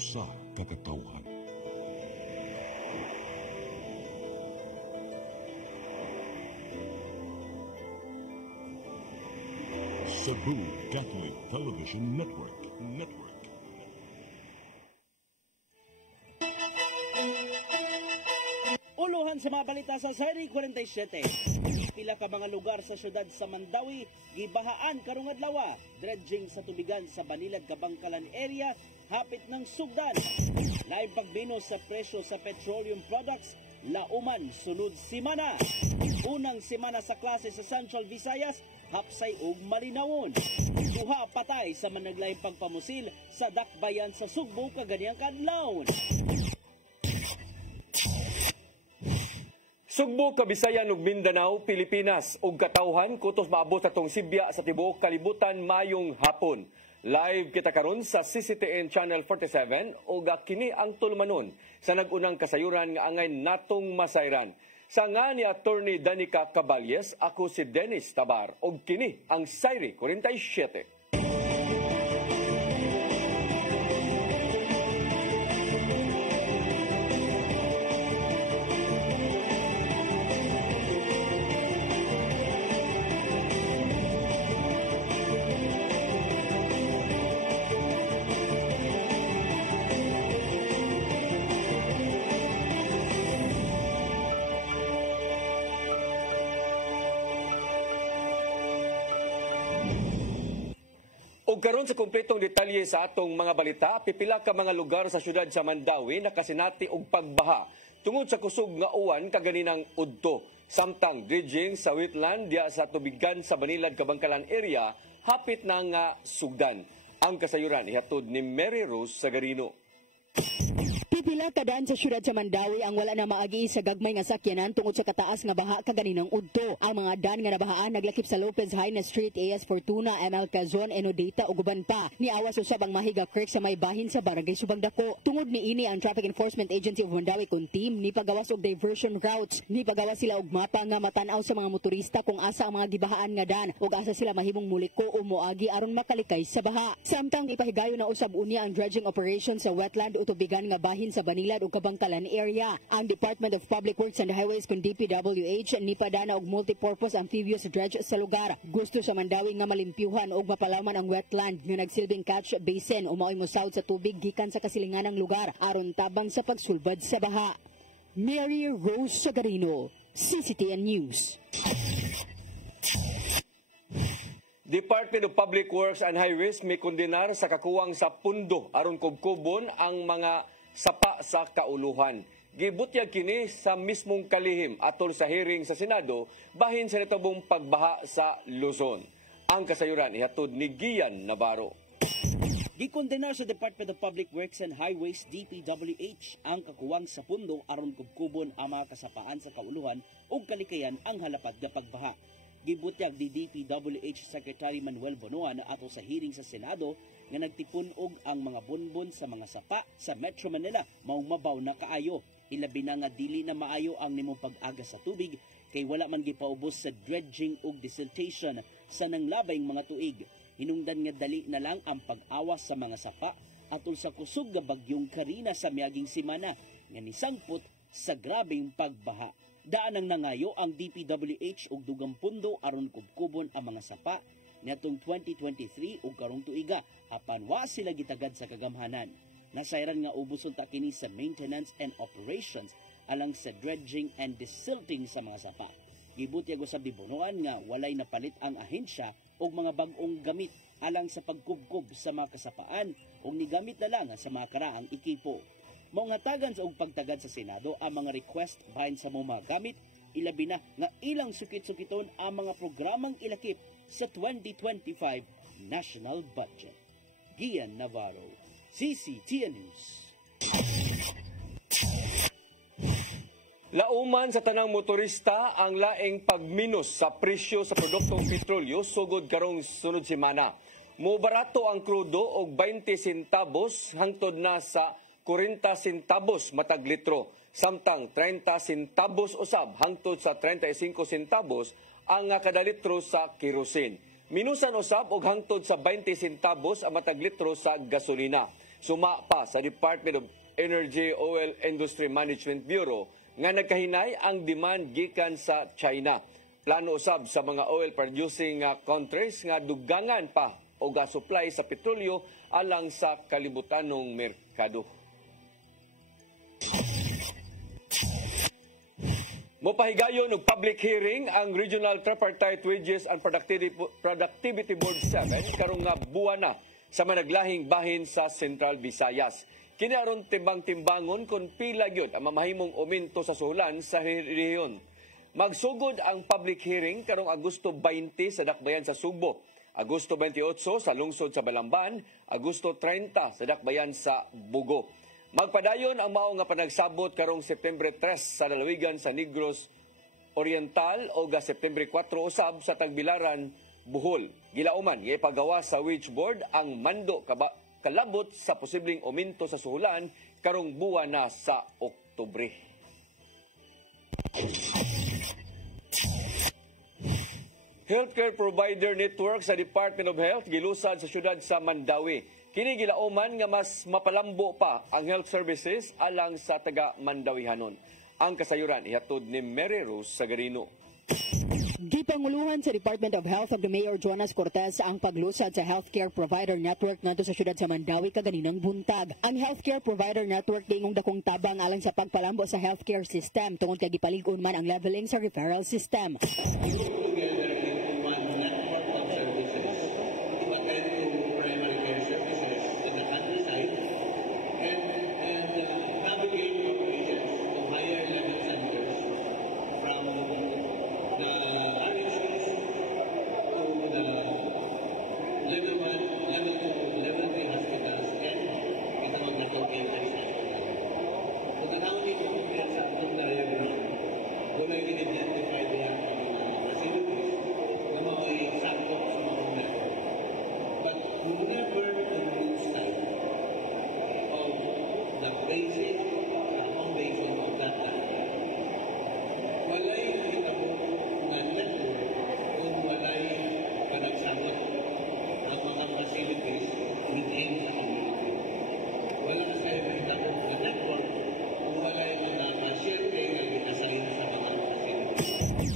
usa ka katawhan. Cebu Catholic Television Network. Uluhan sa mga balita sa Seri 47. Pila ka mga lugar sa syudad sa Mandawi gibahaan karong adlaw. Dredging sa tubigan sa Banilad Kabangkalan area hapit ng sugdan. Laing pagbinos sa presyo sa petroleum products lauman sunod semana. Unang semana sa klase sa Central Visayas hapsay ug malinawon. Duha patay sa managlayng pagpamusil sa dakbayan sa Sugbo kaganiyang kadlawon. Sugbo, Kabisayan ug Mindanao, Pilipinas ug katawhan kutos maabot atong Sibya sa tibuok kalibutan mayong hapon. Live kita karon sa CCTN Channel 47 ug kini ang tulumanon sa nagunang kasayuran nga angay natong masayran. Sa nga ni Attorney Danica Caballes, ako si Dennis Tabar ug kini ang Seri 47. Ug karon sa kumpletong detalye sa atong mga balita, pipila ka mga lugar sa syudad sa Mandawi nakasinati og pagbaha tungod sa kusog nga uwan kaganinang udto. Samtang dredging sa wetland diya sa tubigan sa Banilad Kabangkalan area hapit na nga sugdan. Ang kasayuran ihatod ni Mary Rose Sagarino. Pipila ka daan sa syudad sa Mandawi ang wala na maagi sa gagmay nga sakyanan tungod sa kataas nga baha kaganinang udto. Ang mga daan nga nabahaan naglakip sa Lopez Haines Street, AS Fortuna, ML Quezon, Enodata ug uban pa. Niawas usab ang Mahiga Creek sa may bahin sa Barangay Subangdako. Tungod niini ang Traffic Enforcement Agency of Mandawi kun team ni pagawas og diversion routes. Ni pagawas sila og mapa nga matan-aw sa mga motorista kung asa ang mga gibahaan nga daan ug asa sila mahimong muliko o moagi aron makalikay sa baha. Samtang ipahigayon na usab unya ang dredging operation sa wetland o tubigan nga bahin sa Banilad ug Kabangkalan area. Ang Department of Public Works and Highways kun DPWH nipadana og multipurpose amphibious dredge sa lugar. Gusto sa Mandawi nga malimpyuhan og mapalaman ang wetland nga nagsilbing catch basin o mao'y mosawd sa tubig gikan sa kasilinganang lugar aron tabang sa pagsulbad sa baha. Mary Rose Sagarino, CCTN News. Department of Public Works and Highways may kondenar sa kakuwang sa pundo aron kubkubon ang mga sapa sa kauluhan. Gibutyag kini sa mismong kalihim atol sa hearing sa Senado bahin sa natabong pagbaha sa Luzon. Ang kasayuran ihatod ni Gian Navarro. Gikondenar sa Department of Public Works and Highways DPWH ang kakuwang sa pundo aron kubkubon ang mga kasapaan sa kauluhan ug kalikayan ang halapad nga pagbaha. Gibutyag di DPWH Secretary Manuel Bonoan ato sa hearing sa Senado nga nagtipon og ang mga bonbon sa mga sapa sa Metro Manila maong mabaw na kaayo. Ilabi na nga dili na maayo ang nimong pag-aga sa tubig kay wala man gipaubos sa dredging ug desiltation sa nanglabay mga tuig. Hinungdan nga dali na lang ang pag-awas sa mga sapa atol sa kusog nga bagyong Karina sa miaging semana nga nisangput sa grabeng pagbaha. Daan ang nangayo ang DPWH ug dugang pundo aron kubkubon ang mga sapa niadtong 2023 ug karong tuiga apan wa sila gitagad sa kagamhanan. Nasayran nga ubuson ta kini sa maintenance and operations alang sa dredging and desilting sa mga sapa. Gibutyag usab ni Bonoan nga walay napalit ang ahensya og mga bag-ong gamit alang sa pagkubkob sa mga kasapaan ug nigamit na lang sa mga karaang ekipo. Maong hatagan sa og pagtagad sa Senado ang mga request bahin sa mga gamit, ilabi na nga ilang sukit-sukiton ang mga programang ilakip sa 2025 National Budget. Gian Navarro, CCTN News. Lauman sa tanang motorista ang laing pagminos sa presyo sa produktong petrolyo sugod karong sunod semana. Mobarato ang krudo og 20 centavos hangtod na sa 40 centavos matag litro, samtang 30 centavos usab hangtod sa 35 centavos ang kada litro sa kerosene. Minusan usab og hangtod sa 20 centavos ang matag litro sa gasolina. Suma pa sa Department of Energy Oil Industry Management Bureau nga nagkahinay ang demand gikan sa China. Plano usab sa mga oil producing countries nga dugangan pa o supply sa petrolyo alang sa kalibutanong merkado. Mopahigayon og public hearing ang Regional Tripartite Wages and Productivity Board 7 karong nga buwan na sa managlahing bahin sa Central Visayas. Kini aron timbang-timbangon kung pila gyud ang mamahimong aumento sa suhulan sa rehiyon. Magsugod ang public hearing karong Agosto 20 sa Dakbayan sa Subo, Agosto 28 sa lungsod sa Balamban, Agosto 30 sa Dakbayan sa Bugo. Magpadayon ang mao nga panagsabot karong September 3 sa lalawigan sa Negros Oriental o September 4 usab sa Tagbilaran, Bohol. Gilauman nga ipagawa sa wage board ang mando kalabot sa posibleng aumento sa suhulan karong buwan na sa Oktubre. Healthcare Provider Network sa Department of Health gilusad sa syudad sa Mandawi. Kini gilauman nga mas mapalambo pa ang health services alang sa taga Mandawihanon. Ang kasayuran ihatod ni Mary Rose Sagarino. Gipanguluhan sa Department of Health of the Mayor Jonas Cortez ang paglusad sa Healthcare Provider Network ngadto sa syudad sa Mandawi kaganinang buntag. Ang Healthcare Provider Network gingong dakong tabang alang sa pagpalambo sa healthcare system tungod kay gipalig-on man ang leveling sa referral system.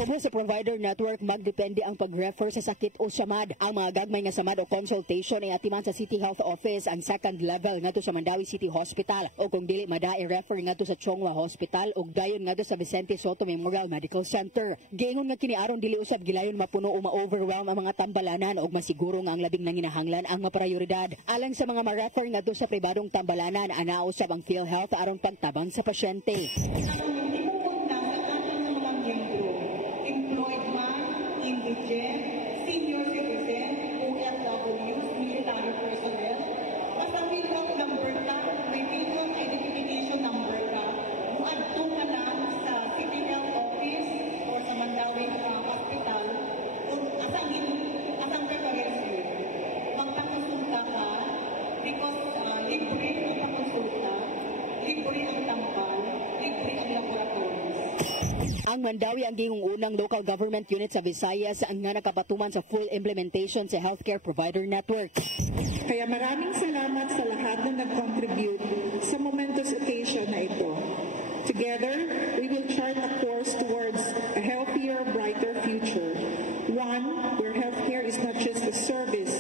Ubo sa provider network, magdepende ang pag-refer sa sakit o samad. Ang mga gagmay nga samad o consultation ay atiman sa City Health Office ang second level ngadto sa Mandawi City Hospital o kung dili mada i-refer ngadto sa Chongwa Hospital o dayon ngadto sa Vicente Soto Memorial Medical Center. Giingon nga kini aron dili usab gilayon mapuno o ma-overwhelm ang mga tambalanan o masiguro nga ang labing nanginahanglan ang maprioridad. Alang sa mga ma-refer ngadto sa pribadong tambalanan, ana usab ang PhilHealth aron pagtabang sa pasyente. Senior citizen, OFW, military personnel, basta may health number ka, may vehicle identification number ka, muadto ka lang sa City Health Office or sa Mandawi Hospital, kung asang preference yun. Magpakonsulta ka, because libre ang pakonsulta, libre ang tambal, libre ang laboratories. Ang Mandawi ang gingong unang local government unit sa Visayas ang nga nakapatuman sa full implementation sa Healthcare Provider Network. Kaya maraming salamat sa lahat na nag-contribute sa momentous occasion na ito. Together, we will chart a course towards a healthier, brighter future. One where healthcare is not just a service,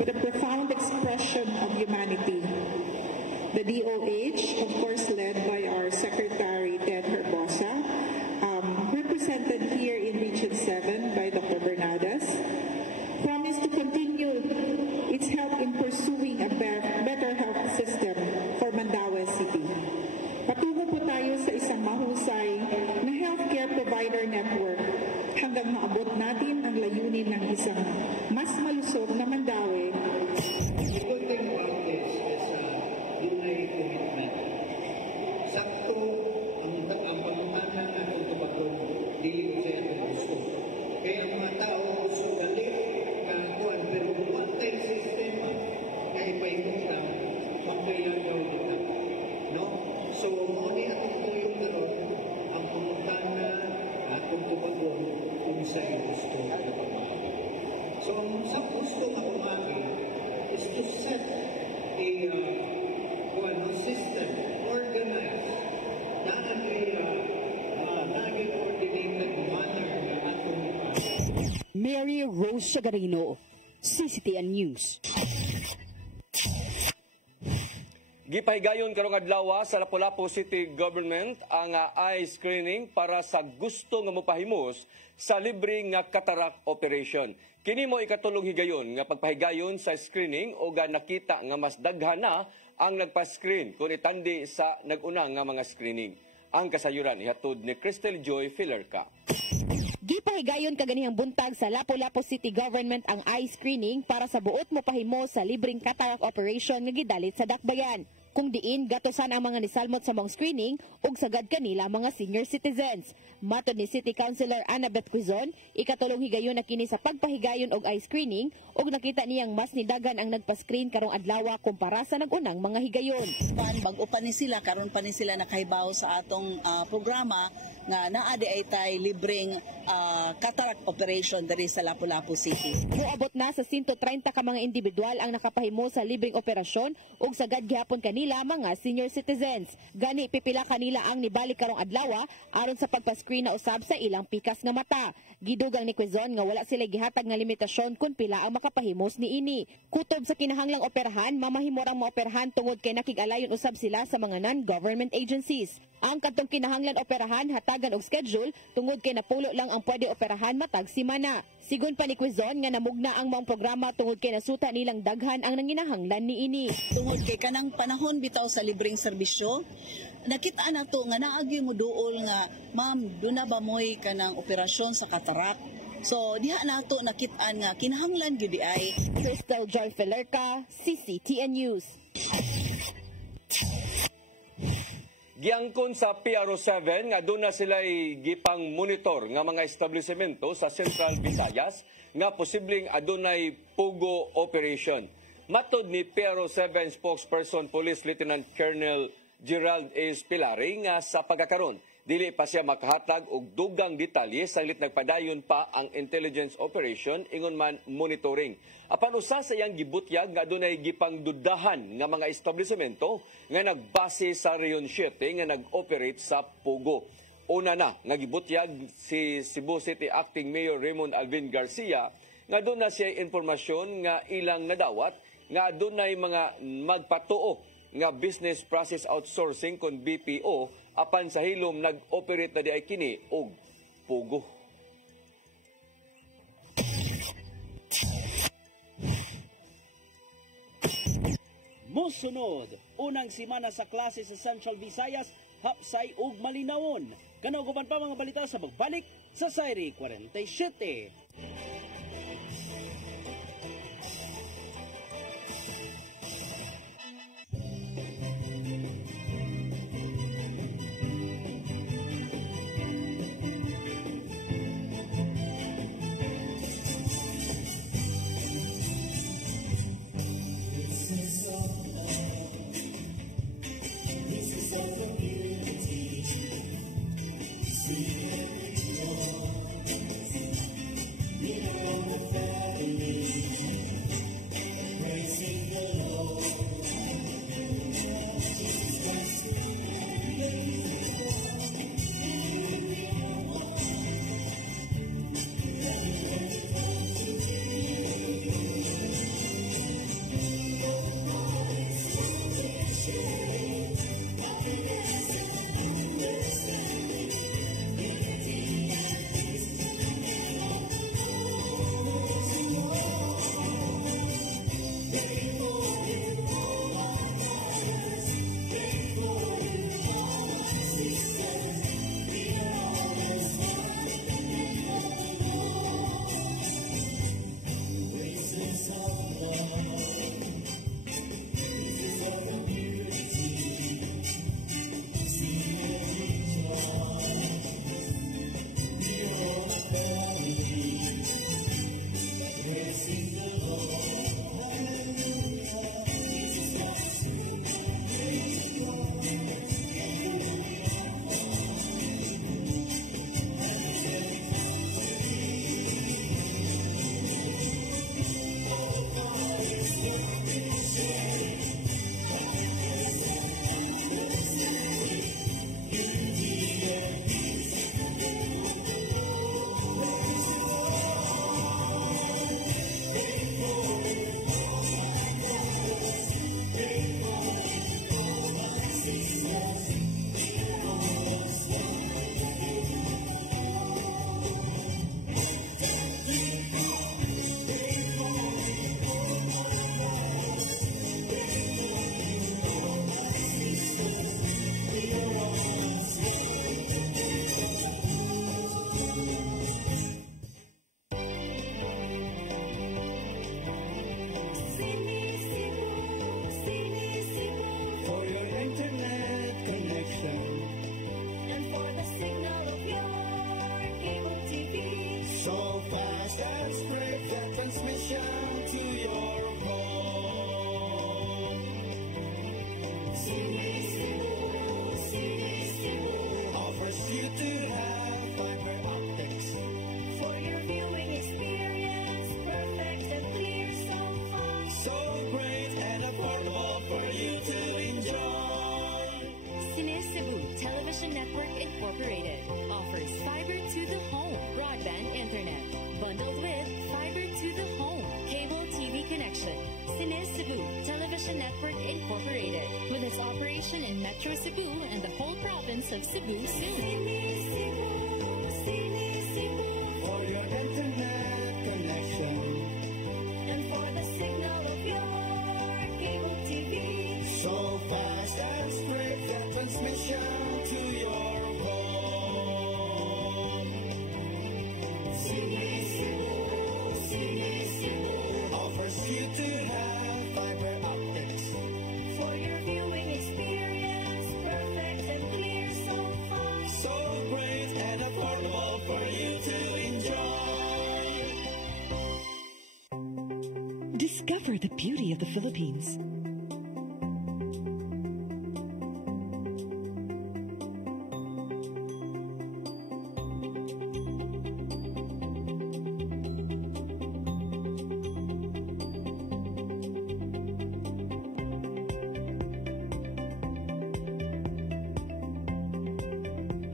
but a profound expression of humanity. The DOH, of course led by our Secretary Ted Herbosa, represented here in Region 7 by Dr. Bernardes, promised to continue its help in pursuing a better health system for Mandaue City. Patungo po tayo sa isang mahusay na healthcare provider network hanggang maabot natin ang layunin ng isang mas malusog na Mandaue. The good thing about this is yun ay commitment. Sakto ang pamamanan natin kapag dili ko siya ang gusto. Kaya ang mga tao gusto galit kuhan, pero umantay sistema na ipahimutan, magkailan daw nila. No? So, muna ang ituyong karon ang pamamanan kung tumagon kung sa'yo gusto na pamamanan. So, sa gusto na umagi is to set a Mary Rose Sagarino, CCTN News. Gipahigayon karong adlaw sa Lapu-Lapu City Government ang eye screening para sa gusto nga mopahimos sa libre nga cataract operation. Kini mo ikatulong higayon nga pagpahigayon sa screening o ga nakita nga mas daghan na ang nagpa-screen kung itandi sa nag-una nga mga screening. Ang kasayuran ihatod ni Crystal Joy Filerca. Gipahigayon kaganihang buntag sa Lapu-Lapu City Government ang eye screening para sa buot mopahimo sa libreng cataract operation nga gidalit sa dakbayan. Kung diin gatosan ang mga nisalmot sa mong screening ug sagad kanila mga senior citizens. Matod ni City Councilor Annabeth Quizon, ikatulong higayon na kini sa pagpahigayon og eye screening ug nakita niyang mas nidagan ang nagpa-screen karong adlaw kumpara sa nagunang mga higayon. Bag-o pa ni sila, karon pa ni sila nakahibaw sa atong programa nga naadi ay tay libreng cataract operation diri sa Lapu-Lapu City. Moabot na sa 130 ka mga individual ang nakapahimo sa libreng operasyon ug sagad gihapon kanila mga senior citizens. Gani pipila kanila ang nibalik karong adlaw aron sa pagpa-screen na usab sa ilang pikas nga mata. Gidugang ni Quezon nga wala sila gihatag nga limitasyon kung pila ang makapahimos niini. Kutob sa kinahanglang operahan, mamahimo ang maoperahan tungod kay nakig-alayon usab sila sa mga non-government agencies. Ang kadtong kinahanglan operahan hatagan og schedule tungod kay napulo lang ang pwede operahan matag semana. Sigon pa ni Quezon nga namugna ang maong programa tungod kay nasuta nilang daghan ang nanginahanglan niini. Tungod kay kanang panahon bitaw sa libreng serbisyo, nakita na to nga naagi mo duol nga, ma'am, doon na ba mo'y kanang operasyon sa cataract? So, diha na to nakitaan nga kinahanglan gyud ay. Crystal Joy Filerca, CCTN News. Giangkon sa PRO7 nga doon na sila gipang monitor nga mga establishmento sa Central Visayas nga posibleng adunay pugo operation. Matod ni PRO7 spokesperson Police Lieutenant Colonel Gerald A. Spilari nga sa pagkakaroon, dili pa siya makahatag og dugang detalye saglit nagpadayon pa ang intelligence operation ingon man monitoring. Apan usa sa iyang gibutyag nga adunay gipangdudahan nga mga establishmento nga nagbase sa Region 7 nga nag-operate sa Pugo. Una na nga gibutyag si Cebu City Acting Mayor Raymond Alvin Garcia nga doon na siya informasyon nga ilang nadawat nga adunay mga magpatuo nga business process outsourcing kon BPO apan sa hilom nag-operate na di ay kini og Pugo. Musunod, unang simana sa klase sa Central Visayas, hapsay ug malinawon. Kanaguban pa mga balita sa pagbalik sa Sairi 47. Network Incorporated, with its operation in Metro Cebu and the whole province of Cebu soon. For your internet connection and for the signal of your cable TV. so fast and straight that transmission to your home. Sini Cebu offers you to have fiber optics. For your viewing experience, perfect and clear, so fast. So great and affordable for you to enjoy. Discover the beauty of the Philippines.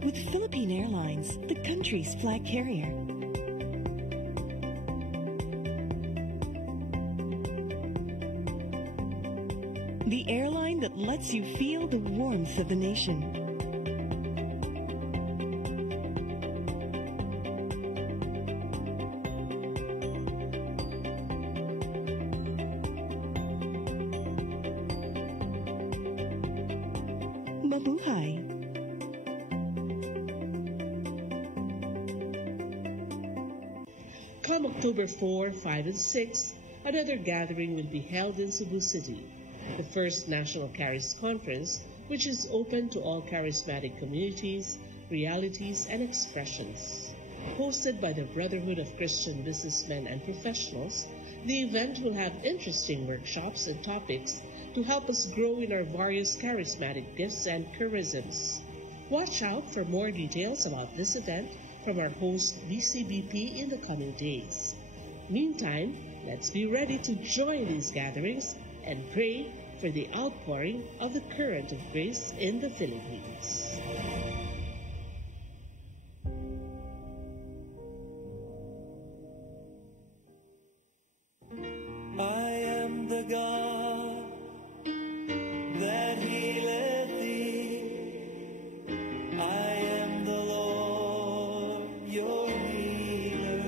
With Philippine Airlines, the country's flag carrier. The airline that lets you feel the warmth of the nation. Mabuhay! Come October 4, 5, and 6, another gathering will be held in Cebu City, the first National Charis Conference, which is open to all charismatic communities, realities, and expressions. Hosted by the Brotherhood of Christian Businessmen and Professionals, the event will have interesting workshops and topics to help us grow in our various charismatic gifts and charisms. Watch out for more details about this event from our host BCBP in the coming days. Meantime, let's be ready to join these gatherings and pray for the outpouring of the current of grace in the Philippines. I am the God that healeth thee. I am the Lord, your healer.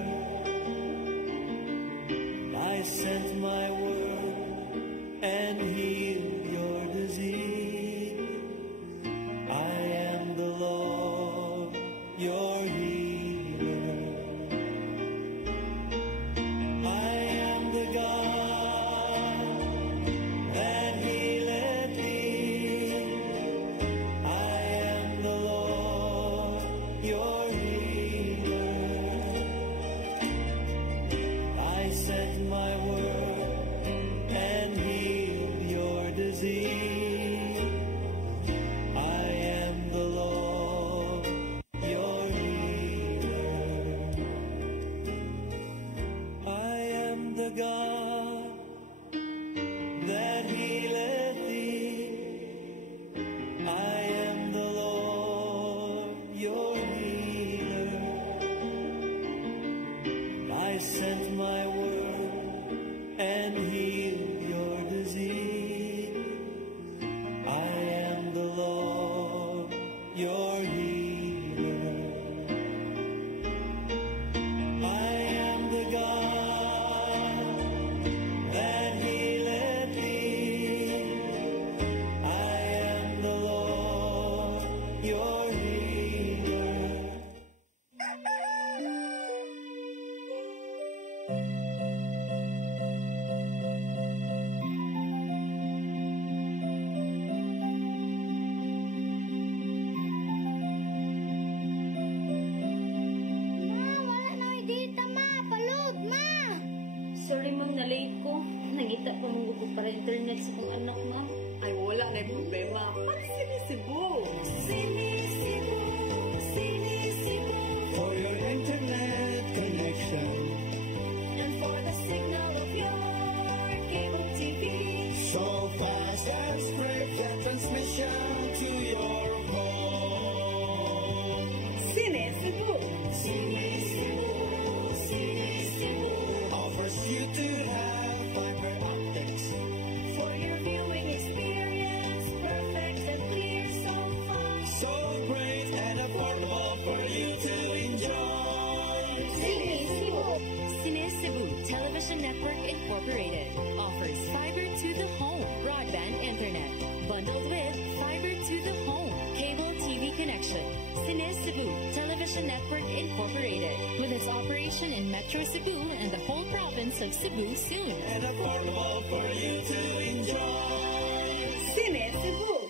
I sent my word and healed your disease. I am the Lord, your healer. I am the God that healeth thee. I am the Lord, your healer. I sent my word and healed your disease. I am the Lord, your healer. I am the God that healeth thee. I am the Lord, your healer. I sent my word and healed your disease. I am the Lord, your healer. I am the God that healeth thee. I am the Lord, your healer. Wala na dita, ma. Palud, ma. Sorry, ma'am, na-late ko. Nangita pa mong gusto para internet sa kong anak, ma'am. Ay, wala na yung problema. Pag Cebu. Cebu. For your internet connection, And for the signal of your cable TV. so fast and straight that transmission to your home. Cebu. Offers you to have fiber optics. For your viewing Metro Cebu and the whole province of Cebu soon. And affordable for you to enjoy. Cine Cebu.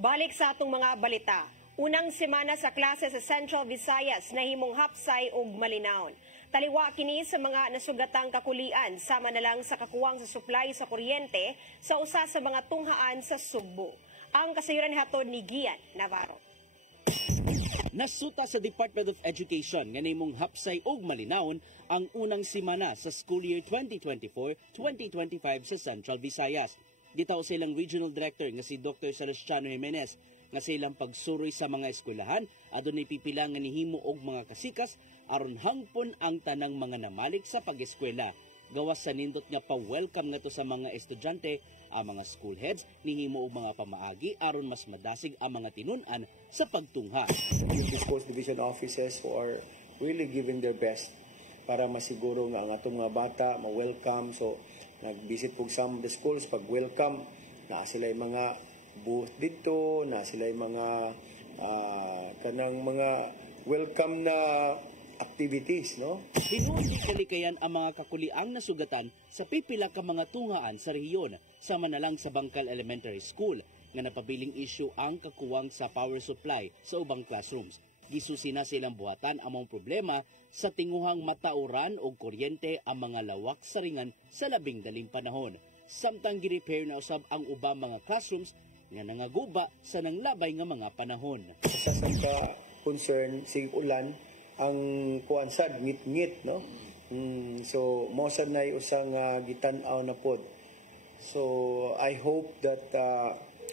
Balik sa atong mga balita. Unang semana sa klase sa Central Visayas na himong hapsay ug malinawon. Taliwa kini sa mga nasugatang kakulian sama na lang sa kakuwang sa supply sa kuryente sa usa sa mga tunghaan sa Sugbo. Ang kasayuran hatod ni Gian Navarro. Nasuta sa Department of Education nga nimong hapsay ug malinawon ang unang semana sa school year 2024-2025 sa Central Visayas. Gitaw silang Regional Director nga si Dr. Celestiano Jimenez nga silang pagsuroy sa mga eskwelahan adunay pipila nga nihimo og mga kasikas aron hangpon ang tanang mga namalik sa pag-eskwela. Gawas sa nindot nga pa-welcome nga to sa mga estudyante, ang mga school heads nihimo og mga pamaagi aron mas madasig ang mga tinun-an sa pagtungha. Yung schools division offices who are really giving their best para masiguro nga ang atong mga bata ma-welcome. So nag-visit po some of the schools pag-welcome na sila yung mga booth dito, na sila yung mga kanang mga welcome na activities, no? Hinuon kalikayan ang mga kakuliang nasugatan sa pipila ka mga tunghaan sa rehiyon, sama na lang sa Bangkal Elementary School nga napabiling issue ang kakuwang sa power supply sa ubang classrooms. Gisusi na silang buhatan ang mga problema sa tinguhang matauran o kuryente ang mga lawak sa ringan sa labing daling panahon. Samtang gi-repair na usab ang ubang mga classrooms nga nangaguba sa nanglabay nga mga panahon. Sa concern sig ulan ang kuansad ngit-ngit, no? So mo sad nay usang gitan-aw na pod. So I hope that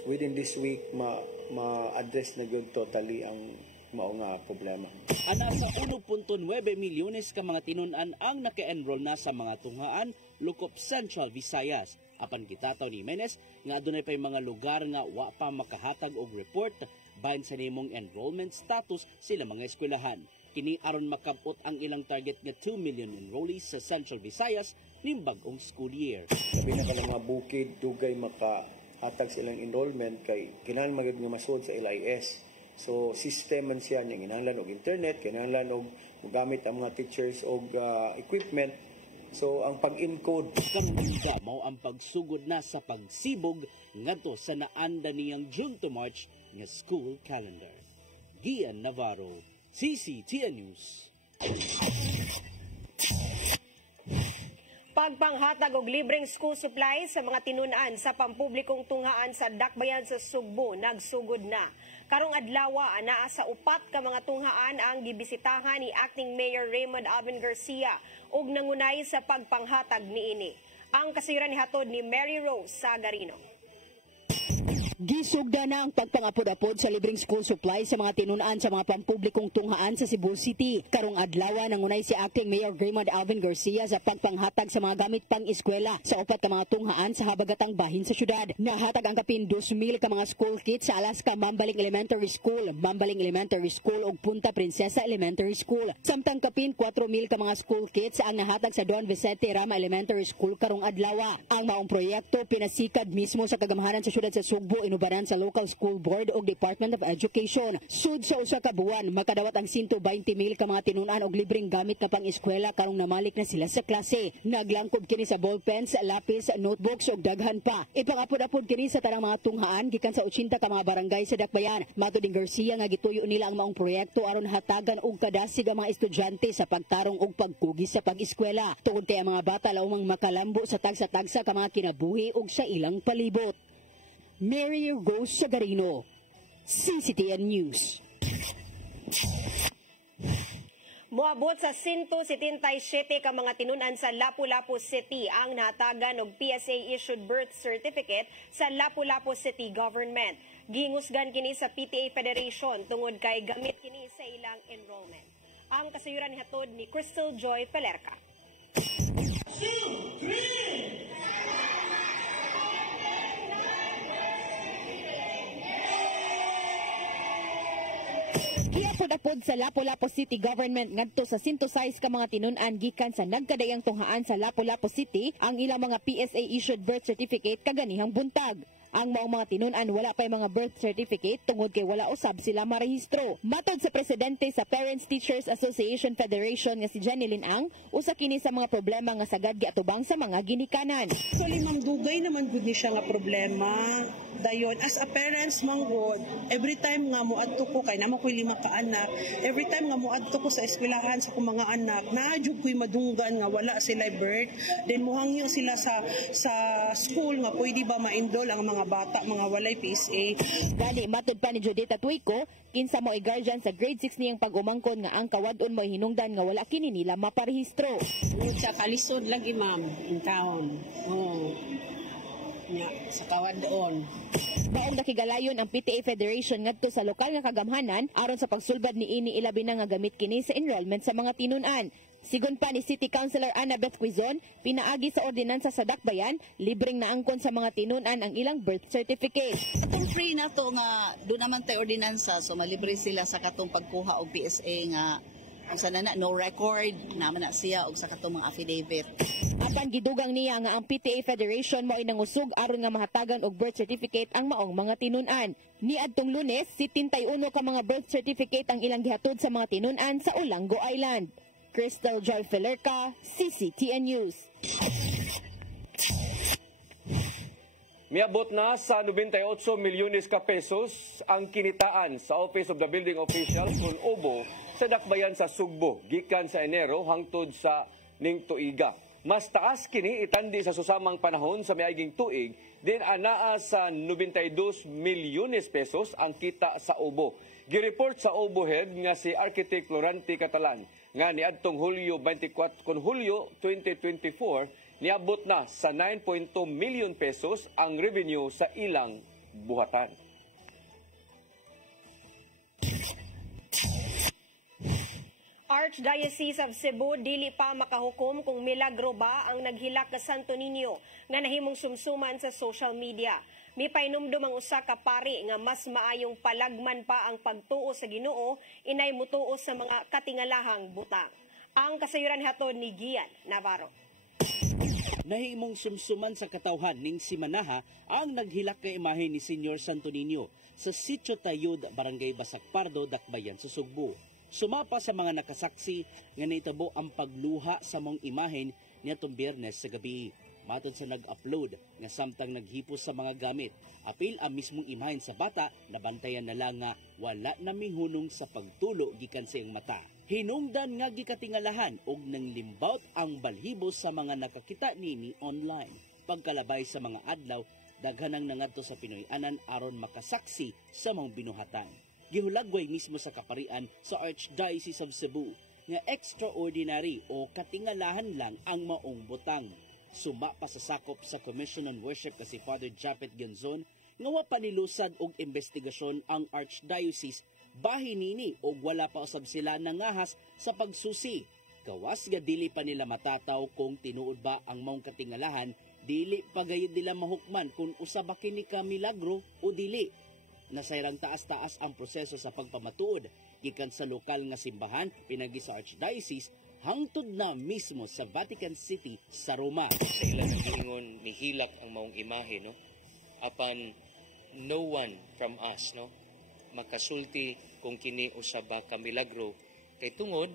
within this week ma-address na gyud totally ang mao nga problema. Ana sa 1.9 milyones ka mga tinun-an ang naka-enroll na sa mga tunghaan Lukop Central Visayas. Apan gitataw ni Jimenez nga adunay pay mga lugar nga wa pa makahatag og report bahin sa nimong enrollment status sila mga eskwelahan. Kini aron makabot ang ilang target nga 2 million enrollees sa Central Visayas ning bag-ong school year. Sabi na ka mga bukid dugay makahatag silang enrollment kay kinahanglan magid nga masud sa LIS. So system man siya niya kinahanglan og internet, kinahanglan og gamit ang mga teachers og equipment. So ang pag-encode kamunda mao ang pagsugod na sa pagsibog ngadto sa naanda niyang June to March nga school calendar. Gian Navarro, CCTN News. Pagpanghatag og libreng school supplies sa mga tinun-an sa pampublikong tunghaan sa Dakbayan sa Sugbo nagsugod na. Karong adlaw anaa sa upat ka mga tunghaan ang gibisitahan ni Acting Mayor Raymond Alvin Garcia ug nangunay sa pagpanghatag niini. Ang kasayuran ni hatod ni Mary Rose Sagarino. Gisugda na ang pagpangapod-apod sa libreng school supply sa mga tinun-an sa mga pampublikong tunghaan sa Cebu City. Karong adlaw nangunay si Acting Mayor Raymond Alvin Garcia sa pagpanghatag sa mga gamit pang-eskwela sa upat ka mga tunghaan sa habagatang bahin sa syudad. Nahatag ang kapin 2,000 ka mga school kits sa Alaska Mambaling Elementary School, Mambaling Elementary School ug Punta Princesa Elementary School. Samtang kapin 4,000 ka mga school kits ang nahatag sa Don Vicente Rama Elementary School karong adlaw. Ang maong proyekto pinasikad mismo sa kagamahanan sa syudad sa Sugbo inubaran sa Local School Board o Department of Education. Sud sa usa ka buwan, makadawat ang 120,000 ka mga tinun-an og libreng gamit na pang-eskwela karong namalik na sila sa klase. Naglangkob kini sa ballpens, lapis, notebooks ug daghan pa. Ipangapod-apod kini sa tanang mga tunghaan gikan sa 80 ka mga barangay sa Dakbayan. Matud ni Garcia nga gituyo nila ang maong proyekto aron hatagan og kadasig ang mga estudyante sa pagtarong og pagkugis sa pag-eskwela. Tungod kay ang mga bata laumang makalambo sa tagsa-tagsa ka mga kinabuhi ug sa ilang palibot. Mary Rose Sagarino, CCTN News. Moabot sa 177 ka mga tinun-an sa Lapu-Lapu City ang nahatagan og PSA-issued birth certificate sa Lapu-Lapu City Government. Gingusgan kini sa PTA Federation tungod kay gamit kini sa ilang enrollment. Ang kasayuran ni hatod ni Crystal Joy Pelerca. Giapod-apod sa Lapu-Lapu City Government ngadto sa 106 ka mga tinun-an gikan sa nagkadayang tunghaan sa Lapu-Lapu City ang ilang mga PSA issued birth certificate kaganihang buntag. Ang maong mga tinunan wala pa mga birth certificate tungod kay wala usab sila marehistro. Matod sa presidente sa Parents Teachers Association Federation nga si Janilyn Ang, usa kini sa mga problema nga sagad giatubang sa mga ginikanan. Actually, ma'am, dugay naman gud ni siya nga problema. Dayon, as a parents, manggod, every time nga muadto ko, kay naman ko'y 5 ka anak, every time nga muadto ko sa eskwelahan sa kong mga anak, naadjug ko'y madunggan nga wala sila birth, then muhangyo sila sa school nga pwede ba ma-enroll ang mga bata, mga walay PSA. Gani, matod pa ni Judita Tuico, kinsa mo guardian sa grade 6 niyang pag-umangkon nga ang kawadon mo hinungdan nga wala kini nila maparehistro. Sa kalisod lagi, ma'am, in town. Nya sa kawadon. Baong nakigalayon ang PTA Federation ngadto sa lokal nga kagamhanan aron sa pagsulbad ni ini ilabi na nga gamit kini sa enrollment sa mga tinunan. Sigon pa ni City Councilor Annabeth Quizon, pinaagi sa ordinansa sa Dakbayan, libreng naangkon sa mga tinunan ang ilang birth certificate. Katong free na to nga doon naman tayo ordinansa, so malibre sila sa katong pagkuha og PSA nga kung sana na no record naman na siya og sa katong mga affidavit. Apan gidugang niya nga ang PTA Federation mao ay nangusog aron nga mahatagan og birth certificate ang maong mga tinunan. Niadtong Lunes, 71 ka mga birth certificate ang ilang gihatod sa mga tinunan sa Olango Island. Crystal Joy Felerca, CCTN News. Miabot na sa 98 milyones ka pesos ang kinitaan sa Office of the Building Officials kung OBO sa Dakbayan sa Sugbo gikan sa Enero hangtod sa ning tuiga. Mas taas kini itandi sa susamang panahon sa miaging tuig din anaa sa 92 milyones pesos ang kita sa OBO. Gireport sa OBO head nga si Architect Florante Catalan nga niadtong Hulyo 24 kun Hulyo 2024 niabot na sa 9.2 million pesos ang revenue sa ilang buhatan. Archdiocese of Cebu dili pa makahukom kung milagro ba ang naghilak na Santo Niño nga nahimong sumsuman sa social media. Mipainomdom ang usa ka pari nga mas maayong palagman pa ang pagtuo sa Ginoo inay mutuo sa mga katingalahang butang. Ang kasayuran hatod ni Gian Navarro. Nahimong sumsuman sa katawhan ning si Manaha ang naghilak nga imahe ni Senyor Santo Niño sa Sitio Tayud, Barangay Basakpardo, Dakbayan sa Sugbo. Sumapa sa mga nakasaksi nga naitabo ang pagluha sa mong imahen nitong Biyernes sa gabi. Matod sa nag-upload nga samtang naghipos sa mga gamit, apil ang mismong imahen sa bata, nabantayan na lang nga wala na mihunong sa pagtulo gikan sa iyang mata. Hinungdan nga gikatingalahan og nanglimbaut ang balhibo sa mga nakakita nini online. Pagkalabay sa mga adlaw, daghanang nangadto sa Pinoy-anan aron makasaksi sa mga binuhatan. Gihulagway mismo sa kaparian sa Archdiocese of Cebu nga extraordinary o katingalahan lang ang maong butang. Suma pa sa sakop sa Commission on Worship na si Father Japet Genzon nga wa panilusad og investigasyon ang Archdiocese bahin nini o wala pa usab sila nangahas sa pagsusi. Gawas nga dili pa nila matataw kung tinuod ba ang maong katingalahan, dili pa gayud nila mahukman kung usa ba kini ka milagro o dili. Nasayrang taas-taas ang proseso sa pagpamatuod gikan sa lokal nga simbahan pinagi sa Archdiocese hangtod na mismo sa Vatican City sa Roma. Sa ilang giingon nihilak ang maong imahe, no? Apan no one from us, no, makasulti kung kini usa ba ka milagro kay tungod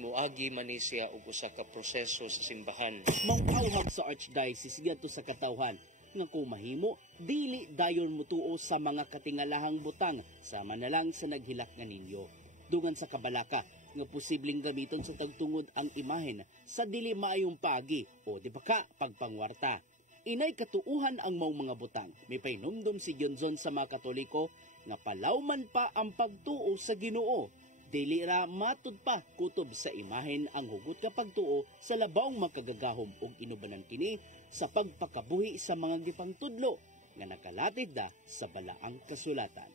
muagi man ni siya og usa ka proseso sa simbahan. Mangauhag sa Archdiocese ngadto sa katawhan nga kung mahimo, dili dayon mutuo sa mga katingalahang butang, sama na lang sa naghilak nga ninyo. Dungan sa kabalaka, nga posibleng gamiton sa tagtungod ang imahen sa dili maayong pagi o di ba ka pagpangwarta. Inay katuuhan ang maong mga butang. May painumdum si Genzon sa mga Katoliko nga palawman pa ang pagtuo sa Ginoo. Dili ra matud pa kutob sa imahen ang hugot ka pagtuo sa labawng makagagahom og inubanan kini sa pagpakabuhi sa mga gipangtudlo nga nakalatid da sa balaang kasulatan.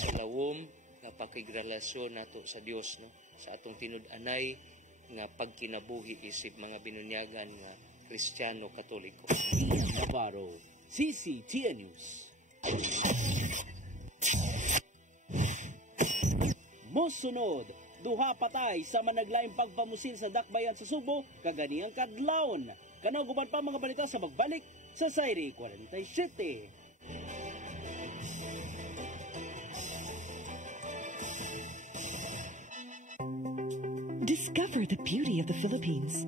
Sa lawom nga pakigrelasyon nato sa Dios, no, sa atong tinud-anay nga pagkinabuhi isip mga binunyagan nga Kristiyano Katoliko. Navarro, CCTN News. Mosunod, duha patay sa managlaing pagpamusil sa Dakbayan sa Sugbo, kaganiyang kadlawon. Kanaguban pa mga balita sa magbalik sa Sairi 47. Discover the beauty of the Philippines.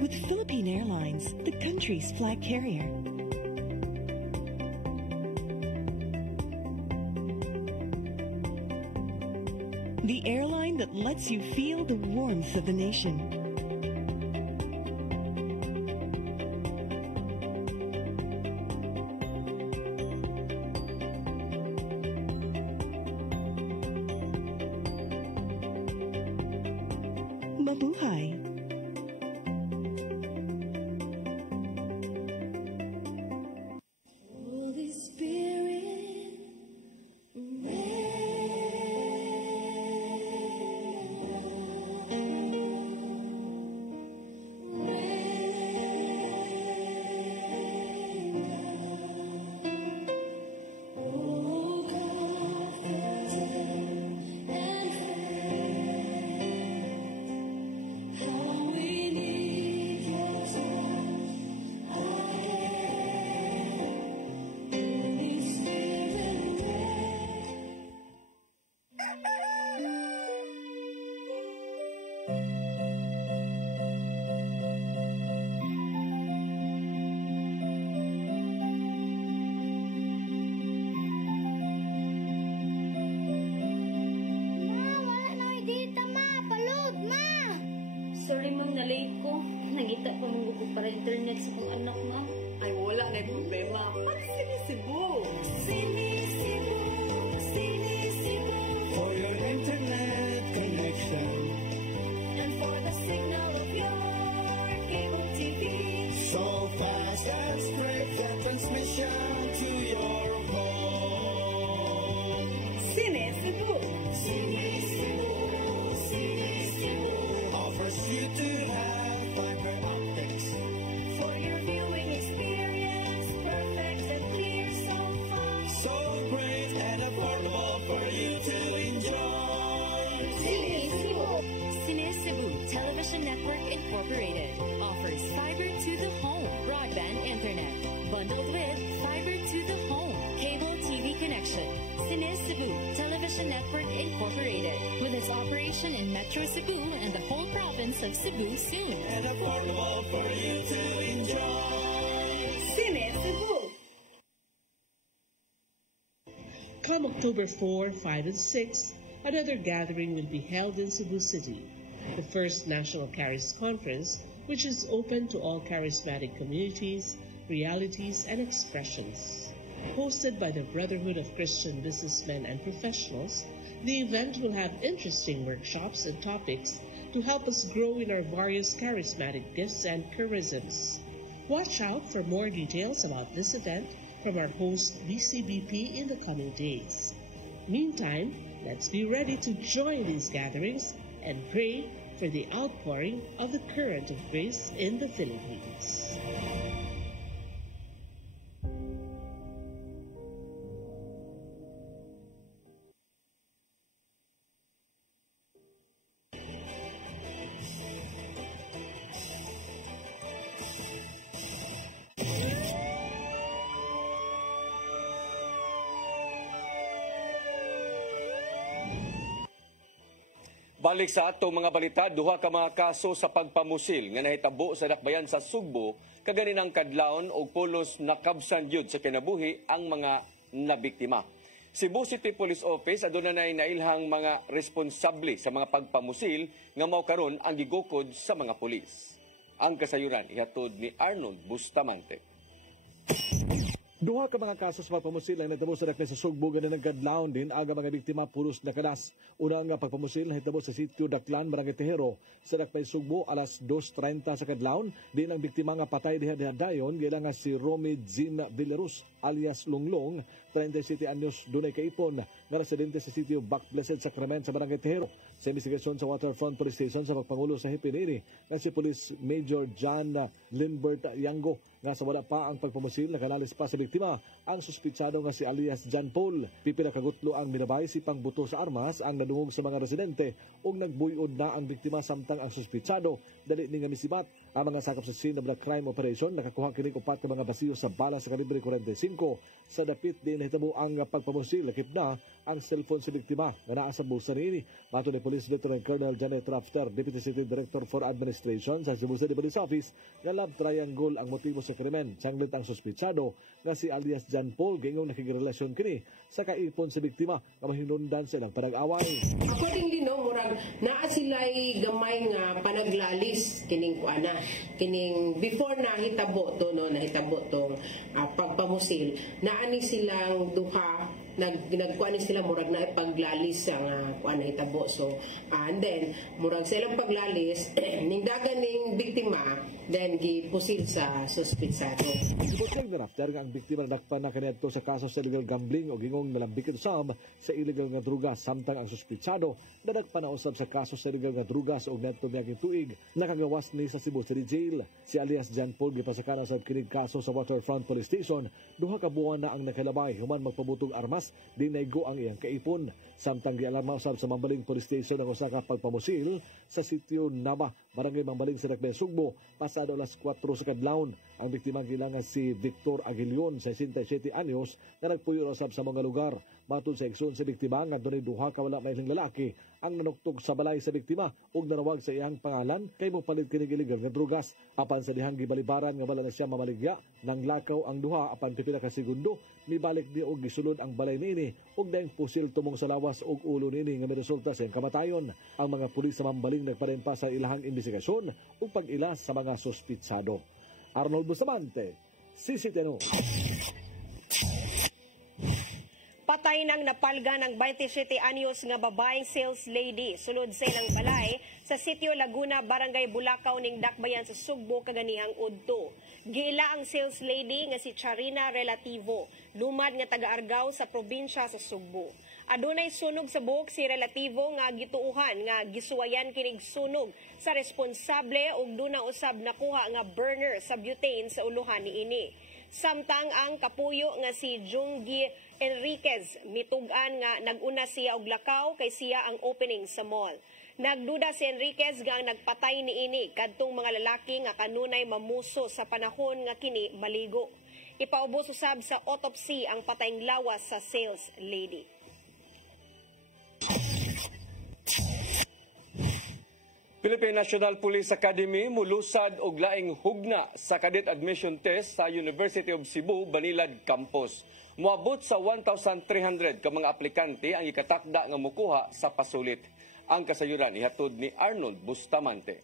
With Philippine Airlines, the country's flag carrier. The airline that lets you feel the warmth of the nation. Mabuhay! Holy Spirit, Sorry ma'am, na-late ko. Nangita pa mong gusto para internet sa kong anak ma. Ay, wala na problema. Pag sinisibo. Sinisibo, sinisibo, for your internet connection and for the signal of your cable TV. So fast and straight the transmission to your home. Sinisibo. Sinisibo, sinisibo, offers you to have fiber optics for your viewing experience. Perfect and clear, so fast, so great and affordable for you to enjoy. Sinisibo. Sinisibo Television Network Incorporated offers fiber to the home broadband internet bundled with fiber to the home cable TV connection. Sinisibo Television Network Incorporated with its operation in Metro Cebu and the whole province of Cebu soon. And affordable for you to enjoy. Sinisibo. Come October 4, 5, and 6, another gathering will be held in Cebu City, the first National Charis Conference, which is open to all charismatic communities, realities, and expressions. Hosted by the Brotherhood of Christian Businessmen and Professionals, the event will have interesting workshops and topics to help us grow in our various charismatic gifts and charisms. Watch out for more details about this event from our host BCBP in the coming days. Meantime, let's be ready to join these gatherings and pray for the outpouring of the current of grace in the Philippines. Balik sa atong mga balita, duha ka mga kaso sa pagpamusil nga nahitabo sa dakbayan sa Sugbo, kaganinang kadlawon og pulos nakabsan jud sa kinabuhi ang mga nabiktima. Cebu City Police Office aduna nay nailhang mga responsable sa mga pagpamusil nga mao karon ang gigukod sa mga pulis. Ang kasayuran ihatod ni Arnold Bustamante. Duha ka mga kaso sa pagpamusil ang nahitabo sa dakbayan sa Sugbo ganinang kadlawon din aga mga biktima pulos nakadas. Una nga pagpamusil nahitabo sa sitio Daklan, Barangay Tejero sa dakbayan Sugbo alas 2:30 sa kadlawon. Din ang biktima nga patay diha dayon gila nga si Romy Jean Villarus. alias Lunglong, 37 anyos, dunay kaipon nga residente sa sitio Bac Blessed Sacrament sa Barangay Tejero. Sa investigasyon sa Waterfront Police Station sa pagpangulo sa Hipinini nga si Police Major John Lindbert Yango nga sa wala pa ang pagpamusil nakalalis pa sa biktima ang suspitsado nga si alias John Paul. Pipila kagutlo ang minabay si pangbuto sa armas ang nadungog sa mga residente ug nagbuyod na ang biktima samtang ang suspitsado dali ni nga misibat. Ang mga sakop sa scene of the crime operation nakakuha kining upat ka mga basiyo sa bala sa kalibre 45 sa dapit din nahitabo ang pagpamusil lakip na ang cellphone sa biktima nga naa sa bulsa niini. Mato ni Police Lieutenant Colonel Janet Rafter, Deputy City Director for Administration sa Cebu City Police Office, nga love triangle ang motibo sa krimen. Sanglit ang suspitsado nga si alias John Paul gingong nakigirelasyon kini sa kaipon sa biktima nga mahinundan sa ilang panag-away. Accordingly no, murag naa sila'y gamay nga panaglalis kining kuana, kining before nahitabo to no, nahitabo tong pagpamusil, naani silang duha nagkuan sila murag na paglalis ang kuan hitabo. So and then murag silang paglalis ning dagan ning biktima then gipusil sa suspitsado. Ibutang na after nga ang biktima nadakpan na kaniadto sa kaso sa illegal gambling o gingong nalambikin usab sa illegal nga drugas samtang ang suspitsado nadakpan na usab sa kaso sa illegal nga drugas o nadto miyaging tuig nakagawas ni sa Cebu City Jail. Si alias John Paul gipasakana sa kining kaso sa Waterfront Police Station. Duha ka buwan na ang nakalabay human magpabutog armas di naigo ang iyang kaipon. Samtang gialarma usab sa Mambaling Police Station ang usa ka pagpamusil sa sitio Naba, Barangay Mambaling sa Dakbayan, Sugbo, pasado alas 4 sa kadlawon. Ang biktima gilangan si Victor Aguilion, 67 anyos, na nagpuyo usab sa mga lugar. Matod sa eksyon sa biktima nga dunay duha ka wala maayong lalaki ang nanuktog sa balay sa biktima ug nanawag sa iyang pangalan kay mopalit kini illegal nga drugas. Apan sa dihang gibalibaran nga wala na siya mamaligya nang lakaw ang duha apan pipila ka segundo mibalik di og gisulod ang balay niini ug daing pusil tumong sa lawas ug ulo niini nga miresulta sa iyang kamatayon. Ang mga pulis sa Mambaling nagpadayon pa sa ilahang investigasyon ug pag-ila sa mga suspitsado. Arnold Bustamante, CCTV. Patay nang napalga ng 27 anyos nga babaeng sales lady sulod sa ilang balay sa sitio Laguna, Barangay Bulacau ning Dakbayan sa Sugbo kaganihang udto. Giila ang sales lady nga si Charina Relativo, lumad nga taga-Argao sa probinsya sa Sugbo. Adunay sunog sa buhok si Relativo nga gituuhan nga gisuwayan kinig sunog sa responsable ug duna usab nakuha nga burner sa butane sa uluhan niini. Samtang ang kapuyo nga si Junggi Enriquez mitugan nga naguna siya og lakaw kay siya ang opening sa mall. Nagduda si Enriquez nga nagpatay niini kadtong mga lalaki nga kanunay mamuso sa panahon nga kini maligo. Ipaubos usab sa autopsy ang patayng lawas sa sales lady. Philippine National Police Academy mulusad og laing hugna sa cadet admission test sa University of Cebu Banilad Campus. Moabot sa 1,300 ka mga aplikante ang ikatakda nga mokuha sa pasulit. Ang kasayuran ihatod ni Arnold Bustamante.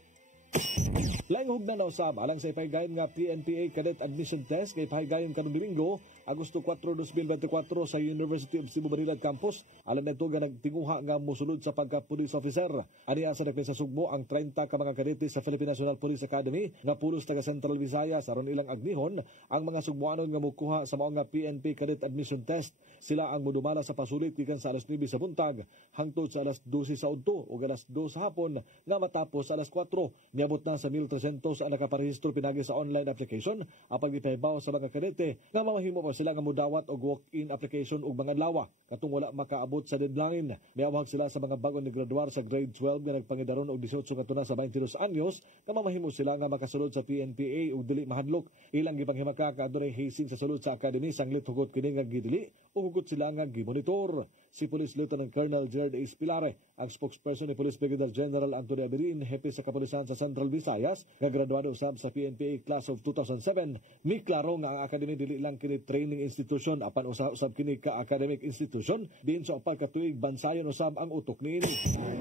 Laing hugna na usab alang sa ipahigayon nga PNPA Cadet Admission Test kay pahigayon karong Domingo, Agosto 4, 2024 sa University of Cebu Banilad Campus. Alam nito nga nagtinguha nga mosulod sa pagka-police officer. Aniya sa Depensa Sugbo ang 30 ka mga kadete sa Philippine National Police Academy nga pulos taga Central Visayas aron ilang agnihon ang mga Sugboanon nga mokuha sa mao nga PNP Cadet Admission Test. Sila ang modumala sa pasulit gikan sa alas 9 sa buntag hangtod sa alas 12 sa udto ug alas 2 sa hapon nga matapos alas 4. Niabot na sa 1,300 ang nakaparehistro pinagi sa online application apang gipahibaw sa mga kadete nga mamahimo pa sila nga mudawat og walk-in application ug mga adlaw katong wala makaabot sa deadline. Miawhag sila sa mga bagong nigraduar sa grade 12 nga nagpangidaron og 18 katuna sa 22 anyos nga mamahimo sila nga makasulod sa PNPA ug dili mahadlok. Ilang gipanghimaka kadtong hazing sa sulod sa academy sanglit hugot kini nga gidili o hugot sila nga gimonitor. Si Police Lieutenant Colonel Gerard A. Spilare, ang spokesperson ni Police Brigadier General Antonio Abirin, hepe sa kapulisan sa Central Visayas, nga graduado usab sa PNPA Class of 2007, mi klaro nga ang academy dili lang kini training institution apan usab kini ka academic institution diin sa upal ka tuig bansayon usab ang utok niini.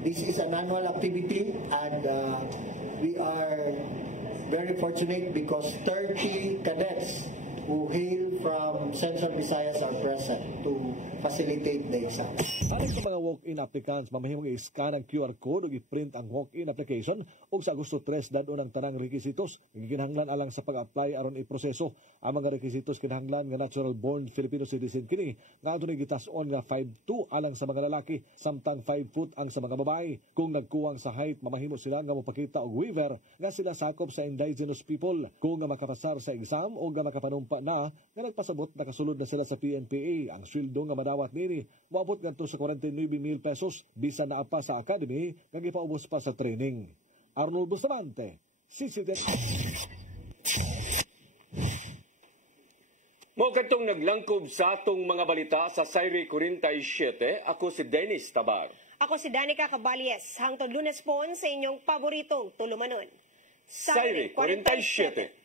This is an annual activity and we are very fortunate because 30 cadets who hail from Central Visayas are present to facilitate the exam. Alang sa mga walk-in applicants, mamahimong i-scan ang QR code o i-print ang walk-in application o sa Agosto 3 dadon ang tanang requisitos. Kinahanglan alang sa pag-apply aron i-proseso. Ang mga requisitos kinahanglan nga natural-born Filipino citizen kini nga ato ni gitas-on nga 5'2" alang sa mga lalaki, samtang 5 foot ang sa mga babae. Kung nagkuwang sa height, mamahimo sila nga mopakita og waiver nga sila sakop sa indigenous people. Kung nga makapasar sa exam o nga makapanumpa na nga nagpasabot nakasulod na sila sa PNPA, ang sweldo nga madawat nini moabot ngadto sa 49,000 pesos bisan na pa sa academy nga gipaubos pa sa training. Arnold Bustamante, CCTV. Mo katong naglangkob sa atong mga balita sa Sairi 47, ako si Dennis Tabar. Ako si Danica Caballes, hangtod Lunes po sa inyong paboritong tulumanon. Sairi 47.